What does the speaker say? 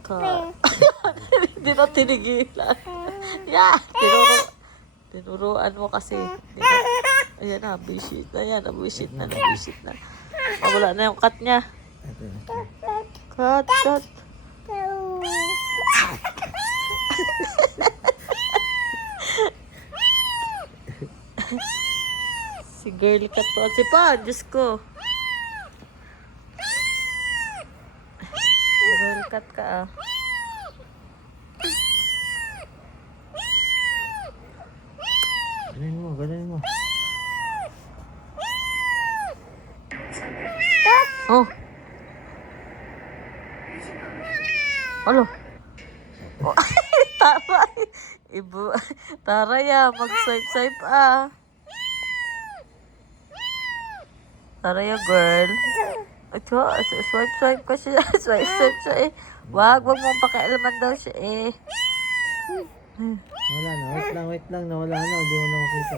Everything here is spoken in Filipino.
Ito. Hindi na tinigilan. Yeah, tinuruan mo kasi. Ayan na, bisit na yan. Bisit na. Wala na yung cut niya. Cut. Si girl cut to. Si pa, Diyos ko. Girl cut ka ah. Galing mo. Oh. Alo. Oh, taray. Taray ah. Mag-swipe ah. Taray ah, girl. Ito, swipe ka siya. Swipe siya eh. Wag mong pakialaman daw siya eh. Wala na. Wait lang. Nawala na. Hindi mo na makita.